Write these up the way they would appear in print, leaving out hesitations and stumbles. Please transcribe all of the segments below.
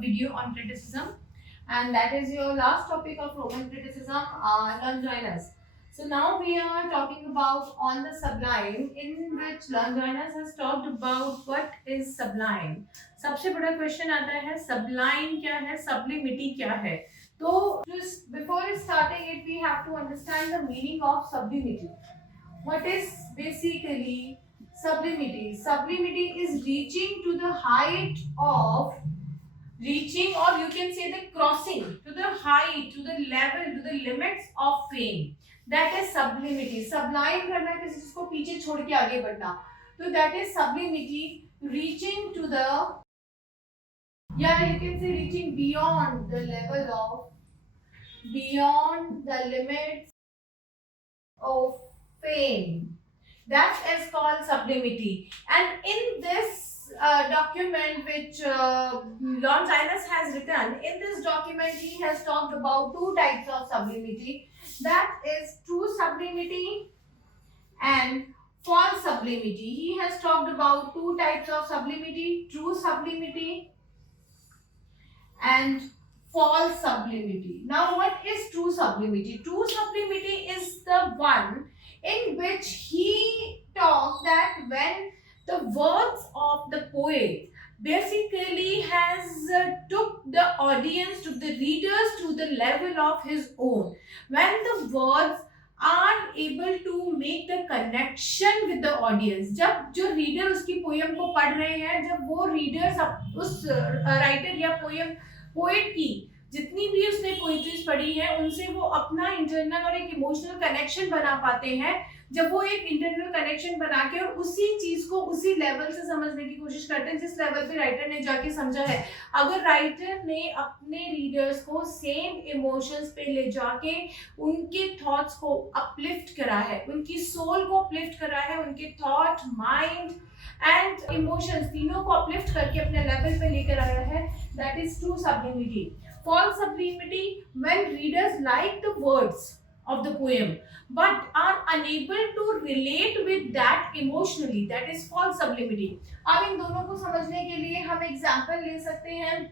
video on criticism, and that is your last topic of Roman criticism, Longinus. So now we are talking about on the sublime, in which Longinus has talked about what is sublime. सबसे बड़ा question आता है sublime क्या है, sublimity क्या है. तो just before starting it, we have to understand the meaning of sublimity. What is basically sublimity? Sublimity is reaching to the height of reaching, or you can say the crossing to the height, to the level, to the limits of fame. That is sublimity. Sublime करना किसी चीज को पीछे छोड़ के आगे बढ़ना. तो that is sublimity, reaching to the, yeah, you can say reaching beyond the level of, beyond the limits of fame. That is called sublimity. And in this document which Longinus has written, in this document he has talked about two types of sublimity. That is true sublimity and false sublimity. He has talked about two types of sublimity: true sublimity and false sublimity. Now what is true sublimity? True sublimity is the one in which he talks that when the words of the poet basically has took the audience, to the readers, to the level of his own, when the words are able to make the connection with the audience. जब जो reader उसकी poem को पढ़ रहे हैं, जब वो readers उस writer या poet की जितनी भी उसने पोइट्रीज पढ़ी है उनसे वो अपना इंटरनल और एक इमोशनल कनेक्शन बना पाते हैं. जब वो एक इंटरनल कनेक्शन बना के और उसी चीज को उसी लेवल से समझने की कोशिश करते हैं जिस लेवल पे राइटर ने जाके समझा है. अगर राइटर ने अपने रीडर्स को सेम इमोशंस पे ले जाके उनके थॉट्स को अपलिफ्ट करा है, उनकी सोल को अपलिफ्ट करा है, उनके थॉट, माइंड एंड इमोशंस तीनों को अपलिफ्ट करके अपने लेवल पे लेकर आया है, that is true sublimity. False sublimity, when readers like the words of the poem but are unable to relate with that emotionally, that is false sublimity. अब इन दोनों को समझने के लिए हम एग्जांपल ले सकते हैं.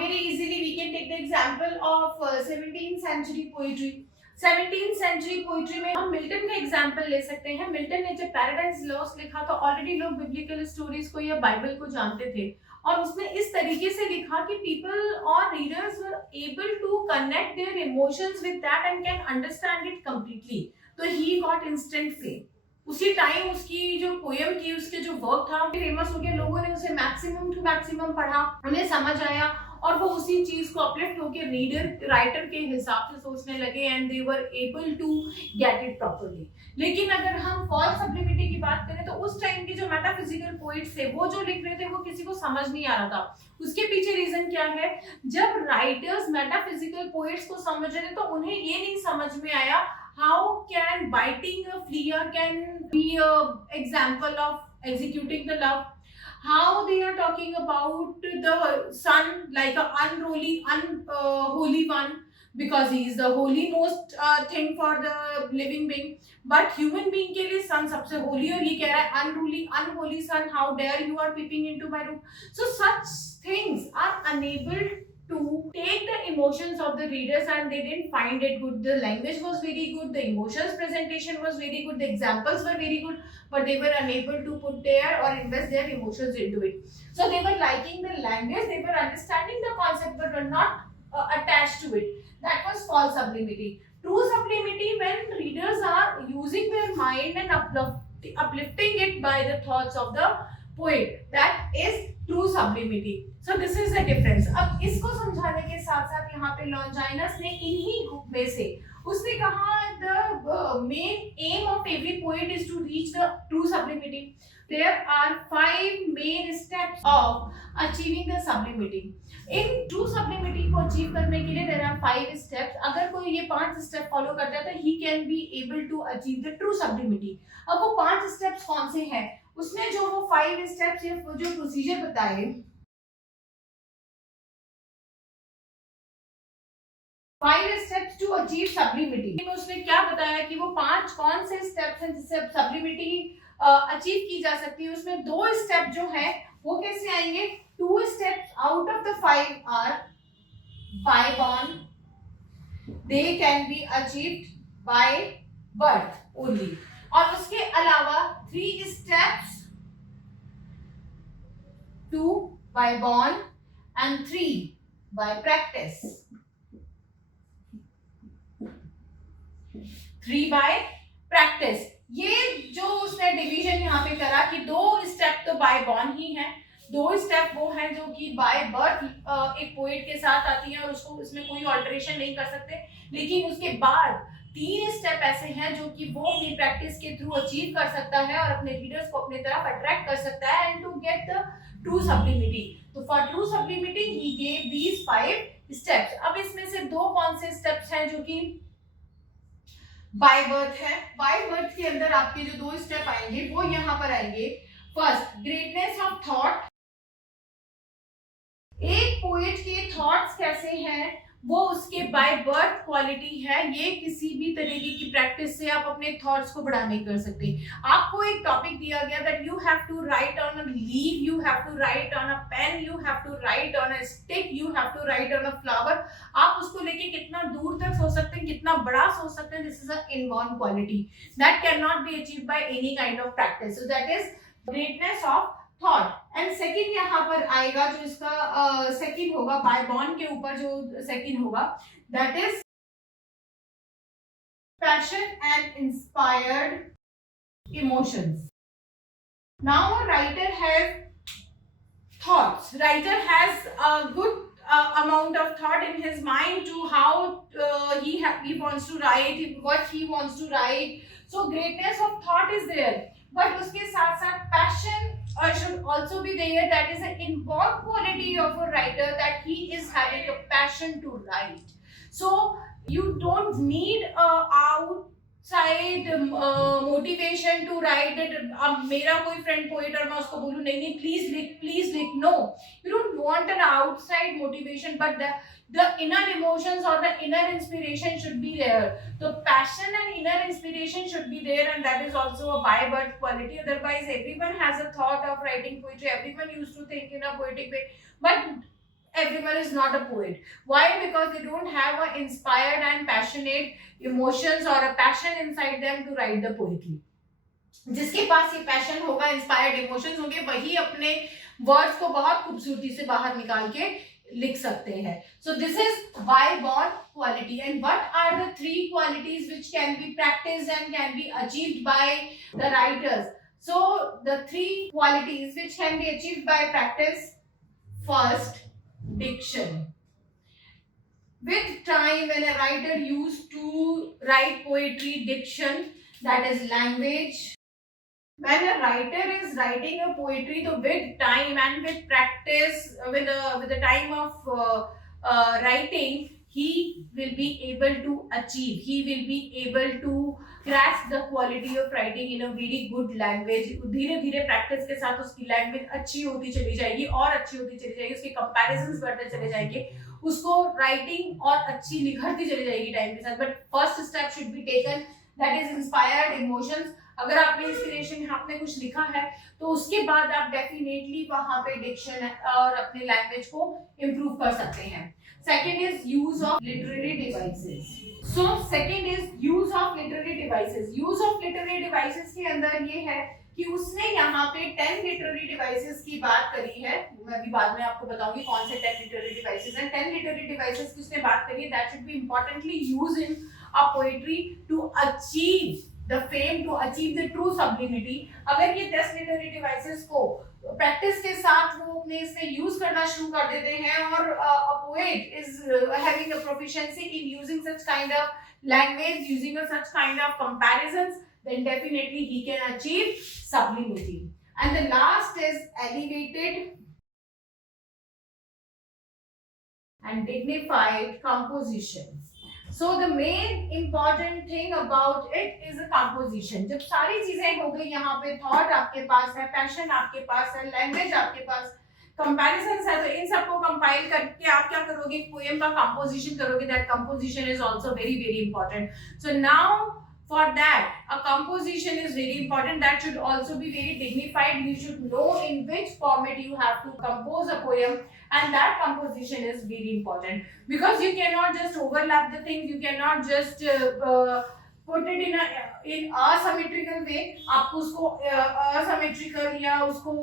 Very easily we can take the example of 17th century poetry. 17th century poetry में हम मिल्टन का एग्जाम्पल ले सकते हैं. मिल्टन ने जब पैराडाइज लॉस्ट लिखा तो ऑलरेडी लोग बिब्लिकल स्टोरीज को या बाइबल को जानते थे और उसने इस तरीके से लिखा कि पीपल और readers were able to connect their emotions with that and can understand it completely. तो ही गॉट इंस्टेंट फेम. उसी टाइम उसकी जो पोएम थी, उसके जो वर्क था, फेमस हो गया. लोगों ने उसे मैक्सिमम टू मैक्सिमम पढ़ा, उन्हें समझ आया और वो उसी चीज को अपलिफ्ट होकर रीडर राइटर के हिसाब से सोचने लगे and they were able to get it properly. लेकिन अगर हम फॉल्स सब्लिमिटी की बात करें तो उस टाइम के जो मेटाफिजिकल पोइट्स थे वो जो लिख रहे थे वो किसी को समझ नहीं आ रहा था. उसके पीछे रीजन क्या है? जब राइटर्स मेटाफिजिकल पोइट्स को समझ रहे थे तो उन्हें ये नहीं समझ में आया how can biting a flea can be a example of executing the love. How they are talking about the sun like a unholy one because he is the holy most thing for the living being, but human being के लिए sun सबसे holy और ये कह रहा है unholy sun, how dare you are peeping into my room. So such things are unable to take the emotions of the readers and they didn't find it good. The language was very good, the emotions presentation was very good, the examples were very good, but they were unable to put their or invest their emotions into it. So they were liking the language, they were understanding the concept but were not attached to it. That was false sublimity. True sublimity, when readers are using their mind and uplifting it by the thoughts of the poet, that is true sublimity. So this is the difference. अब इसको समझाने के साथ साथ यहाँ पे लॉन्जाइनस ने इन्हीं ग्रुप में से उसने कहा the main aim of every poet is to reach the true sublimity. There are 5 main steps of achieving the sublimity. In true sublimity को achieve करने के लिए there are 5 steps. अगर कोई ये 5 step follow करता है तो he can be able to achieve the true sublimity. अब वो 5 steps कौन से हैं? उसने जो वो 5 steps या जो प्रोसीजर बताए, 5 steps to achieve sublimity, उसने क्या बताया कि वो 5 कौन से steps हैं जिससे sublimity अचीव की जा सकती है, उसमें 2 स्टेप जो है वो कैसे आएंगे? 2 steps out of the 5 are by born, they can be achieved by birth only, और उसके अलावा 3 steps 2 by born and 3 by practice, 3 by practice. ये जो उसने डिवीजन यहाँ पे करा कि 2 स्टेप तो बाय बॉर्न ही है, 2 स्टेप वो हैं जो कि बाय बर्थ एक पोएट के साथ आती है और उसको इसमें कोई ऑल्टरेशन नहीं कर सकते, लेकिन उसके बाद 3 स्टेप ऐसे हैं जो कि वो अपनी प्रैक्टिस के थ्रू अचीव कर सकता है और अपने रीडर्स को अपनी तरफ अट्रैक्ट कर सकता है and to get the true sublimity. तो for true sublimity he gave these 5 steps. अब इसमें से 2 कौन से स्टेप्स हैं जो कि बाय बर्थ है? बाय बर्थ के अंदर आपके जो 2 स्टेप आएंगे वो यहाँ पर आएंगे। First, greatness of thought. एक पोएट के थॉट्स कैसे हैं वो उसके बाय बर्थ क्वालिटी है। ये किसी भी तरीके की प्रैक्टिस से आप अपने थॉट्स को बड़ा नहीं कर सकते। आपको एक टॉपिक दिया गया that you have to write on a leave, you have to write on a pen, you have to write on a stick, you have to write on a flower. आप उसको लेके कितना दूर तक सोच सकते हैं, कितना बड़ा सोच सकते हैं। This is a inborn quality that can not be achieved by any kind of practice. So that is greatness of thought. And second यहाँ पर आएगा जो इसका सेकंड होगा बाय बॉर्न के ऊपर, जो सेकंड होगा that is passion and inspired emotions. Now a writer has thoughts, writer has a good amount of thought in his mind to how he wants to write, what he wants to write. So greatness of thought is there, but उसके साथ साथ passion should also be there. That is an inborn quality of a writer, that he is having a passion to write. So you don't need outside motivation to write it. अब मेरा कोई friend poet और मैं उसको बोलूँ नहीं नहीं please लिख, no, you don't want an outside motivation, but the inner emotions or the inner inspiration should be there. So passion and inner inspiration should be there, and that is also a by birth quality. Otherwise everyone has a thought of writing poetry, everyone used to think in a poetic way, but everyone is not a poet. Why? Because they don't have an inspired and passionate emotions or a passion inside them to write the poetry. जिसके पास ये passion होगा, inspired emotions होंगे, वही अपने words को बहुत खूबसूरती से बाहर निकाल के लिख सकते हैं. So this is by born quality. And what are the 3 qualities which can be practiced and can be achieved by the writers? So the 3 qualities which can be achieved by practice. First, diction. With time, when a writer used to write poetry, diction, that is language. When a writer is writing a poetry, so with time and with practice, with the time of writing, he will be able to achieve. He will be able to grasp the quality of writing in a very good language. धीरे धीरे practice के साथ उसकी language अच्छी होती चली जाएगी और अच्छी होती चली जाएगी. उसके comparisons बढ़ते चले जाएंगे. उसको writing और अच्छी निखरती चली जाएगी time के साथ. But first step should be taken, that is inspired emotions. अगर आपने इंस्पिरेशन आपने कुछ लिखा है तो उसके बाद आप डेफिनेटली वहां पे डिक्शन और अपने लैंग्वेज को इम्प्रूव कर सकते हैं. Second is use of literary devices. So second is use of literary devices. Use of literary devices के अंदर ये है कि उसने यहाँ पे 10 लिटरेरी डिवाइसेस की बात करी है. मैं भी बाद में आपको बताऊंगी कौन से 10 लिटरेरी डिवाइसेस हैं. 10 लिटरेरी डिवाइसेस की उसने बात करी है that should be importantly use in a poetry to achieve the fame, to achieve the true sublimity. अगर ये 10 literary devices को practice के साथ वो अपने इसमें use करना शुरू कर देते हैं और a poet is having a proficiency in using such kind of language, using such kind of comparisons, then definitely he can achieve sublimity. And the last is elevated and dignified composition. So the main important thing about it is a composition. जब सारी चीजें हो गई यहाँ पे, thought आपके पास है, passion आपके पास है, language आपके पास, comparisons है, तो इन सबको compile करके आप क्या करोगे, poem का composition करोगे. That composition is also very very important. So now For that, a composition is very important. That should also be very dignified. You should know in which format you have to compose a poem, and that composition is very important, because you cannot just overlap the things. You cannot just put it in asymmetrical way. आप उसको asymmetrical या उसको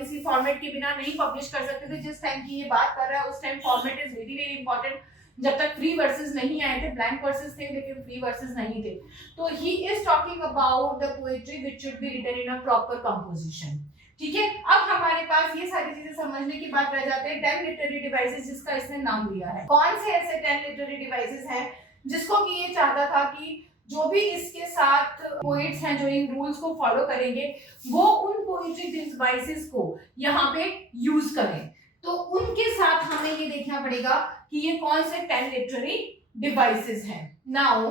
किसी format के बिना नहीं publish कर सकते थे. जिस time की ये बात कर रहा है उस time format is very very important. जब तक फ्री वर्सेस नहीं आए थे, ब्लैंक वर्सेस थे लेकिन फ्री वर्सेस नहीं थे. तो he is talking about the poetry which should be written in a proper composition. ठीक है, अब हमारे पास ये सारी चीजें समझने की बात रह जाते हैं 10 लिटरेरी डिवाइसेस, जिसका इसने नाम दिया है. कौन से ऐसे 10 लिटरेरी डिवाइसेस हैं जिसको कि ये चाहता था कि जो भी इसके साथ पोएट्स हैं जो इन रूल्स को फॉलो करेंगे वो उन पोएट्री डिवाइसेस को यहाँ पे यूज करें. तो उनके साथ हमें ये देखना पड़ेगा कि ये कौन से 10 लिटरेरी डिवाइसेस हैं. Now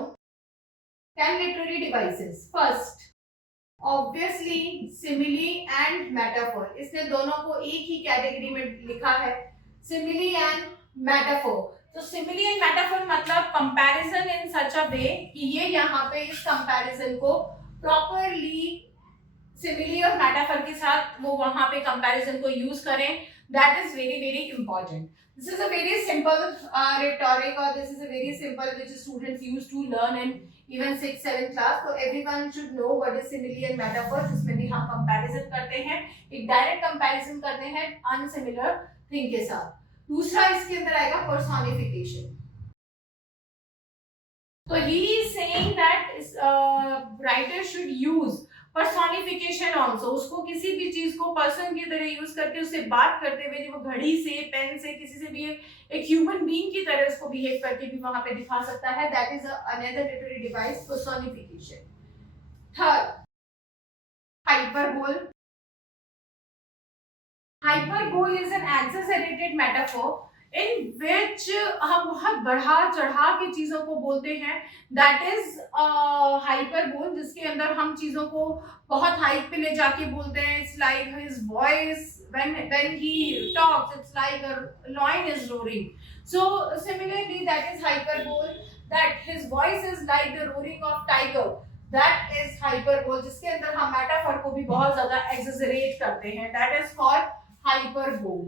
10 literary devices. First, obviously simile and metaphor. इसने दोनों को एक ही कैटेगरी में लिखा है, सिमिली एंड मेटाफोर. तो सिमिली एंड मेटाफोर मतलब कंपैरिजन इन सच अ वे कि ये यहाँ पे इस कंपैरिजन को प्रॉपरली सिमिली और मेटाफोर के साथ वो वहां पे कंपैरिजन को यूज करें. That is very very important. This is a very simple rhetoric, or this is a very simple which students used to learn in even 6th 7th class. So everyone should know what is simile and metaphor. जिसमें भी हम comparison करते हैं, एक direct comparison करते हैं unsimilar thing के साथ. दूसरा इसके अंदर आएगा personification. So he is saying that writer should use personification also. उसको किसी भी चीज को पर्सन की तरह यूज करके उससे बात करते हुए, जो घड़ी से, पेन से, किसी से भी एक ह्यूमन बीइंग की तरह उसको बिहेव करके भी वहां पे दिखा सकता है. That is another literary device, personification. Third, hyperbole. Hyperbole is an exaggerated metaphor in which हम बहुत बढ़ा चढ़ा के चीजों को बोलते हैं. दैट इज हाइपरबोल, जिसके अंदर हम चीजों को बहुत हाइट पे ले जाके बोलते हैं. It's like his voice when he talks, it's like a lion is roaring. So similarly, that is hyperbole. That his voice is like the roaring of tiger. That is hyperbole, जिसके अंदर हम metaphor को भी बहुत ज्यादा exaggerate करते हैं. That is called hyperbole.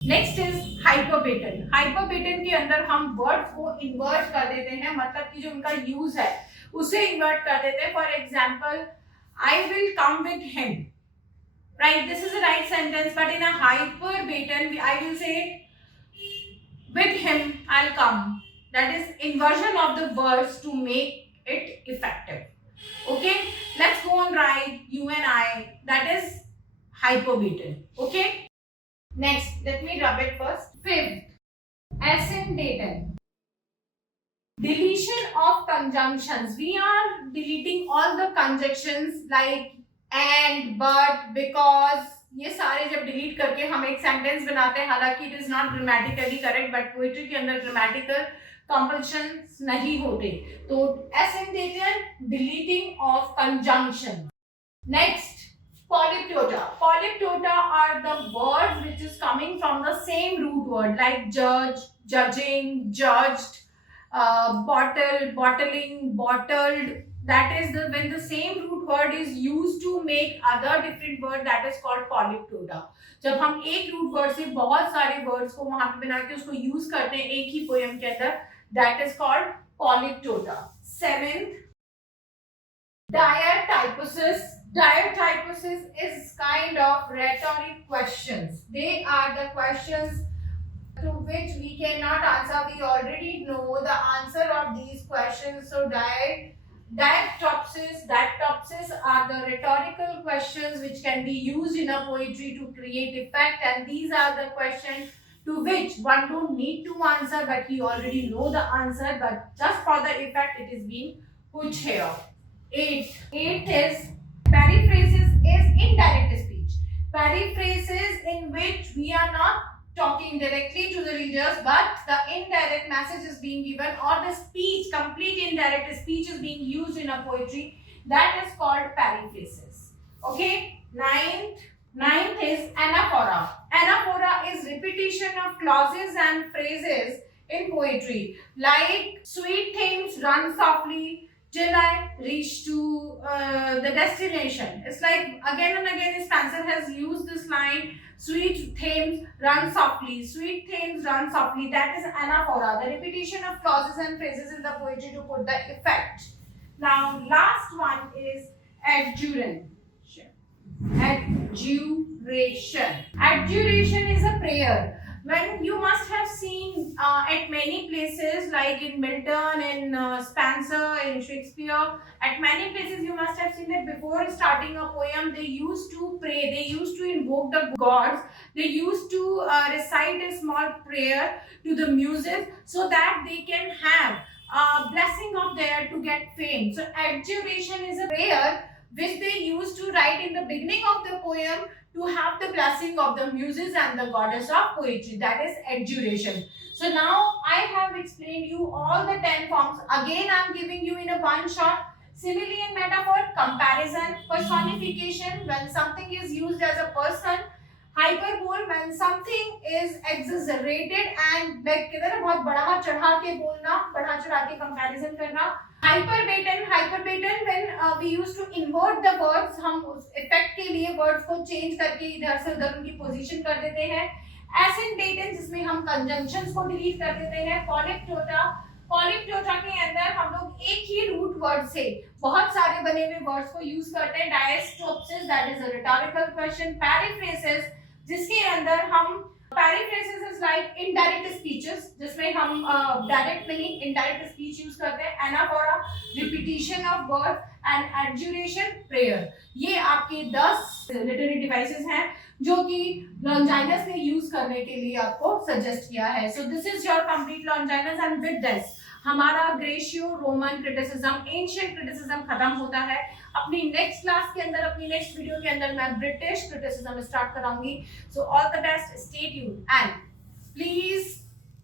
Next is hyperbaton. Hyperbaton के अंदर हम वर्ड्स को इन्वर्ट कर देते हैं, मतलब कि जो उनका यूज है उसे इन्वर्ट कर देते हैं. For example, I will come with him. Right, this is a right sentence, but in a hyperbaton I will say with him I will come. That is inversion of the words to make it effective. Okay, let's go on right, you and I. That is hyperbeton. Okay, next let me rub it first. Fifth, ascendaton. Deletion of conjunctions. We are deleting all the conjunctions like and, but, because. ये सारे जब delete करके हम एक sentence बनाते हैं, हालांकि it is not grammatically correct, but poetry के अंदर ग्रामेटिकल कंपल्शंस नहीं होते. तो ascendaton, deleting of conjunction. Next, polyptota. Polyptota are the words which is coming from the same root word, like judge, judging, judged, bottle, bottling, bottled. That is when the same root word is used to make other different word, that is called polyptota. जब हम एक root word से बहुत सारे words को वहां पे बना के उसको यूज करते हैं एक ही पोएम के अंदर, that is called polyptota. Seventh, diatyposis. Diatyposis is kind of rhetoric questions. They are the questions to which we cannot answer. We already know the answer of these questions. So diatypsis are the rhetorical questions which can be used in a poetry to create effect, and these are the questions to which one don't need to answer, but he already know the answer, but just for the effect it is being put here. Eighth is periphrases. Is indirect speech. Periphrases in which we are not talking directly to the readers, but the indirect message is being given, or the speech, complete indirect speech is being used in a poetry. That is called periphrases. Okay. Ninth is anaphora. Anaphora is repetition of clauses and phrases in poetry, like sweet themes run softly till I reach to the destination. It's like again and again Spenser has used this line, sweet themes run softly, sweet themes run softly. That is anaphora, the repetition of clauses and phrases in the poetry to put the effect. Now last one is adjuration. Adjuration. Adjuration is a prayer. When you must have seen at many places, like in Milton, in Spenser, in Shakespeare, at many places you must have seen that before starting a poem, they used to pray, they used to invoke the gods, they used to recite a small prayer to the muses so that they can have a blessing of there to get fame. So, adjuration is a prayer which they used to write in the beginning of the poem to have the blessing of the muses and the goddess of poetry. That is adjuration. So now I have explained you all the 10 forms. Again I am giving you in a one shot. Simile and metaphor, comparison, personification when something is used as a person, hyperbole when something is exaggerated and like कहते हैं ना बहुत बढ़ा चढ़ा के बोलना, बढ़ा चढ़ा के comparison करना. Hyperbaton when we used to invert the words, हम उस effect के लिए words को change करके इधर से उधर उनकी position कर देते हैं. Ascendant जिसमें हम conjunctions को delete कर देते हैं. Polyptota के अंदर हम लोग एक ही root word से बहुत सारे बने हुए words को use करते हैं. Diastopsis, that is a rhetorical question. Periphrasis जिसके अंदर हम Periphrasis is like indirect speeches जिसमें हम direct नहीं indirect speech use करते हैं. Anaphora, repetition of words and adjuration, prayer. ये आपके 10 literary devices हैं जो कि Longinus ने use करने के लिए आपको suggest किया है. So this is your complete Longinus and with this हमारा ग्रेशियो रोमन क्रिटिसिज्म एंशिएंट क्रिटिसिज्म खत्म होता है. अपनी नेक्स्ट क्लास के अंदर अपनी नेक्स्ट वीडियो के अंदर मैं ब्रिटिश क्रिटिसिज्म स्टार्ट कराऊंगी. So all the best, stay tuned and please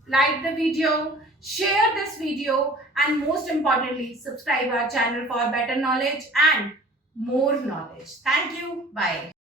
like the video, share this video and most importantly subscribe our channel for better knowledge and more knowledge. Thank you. Bye.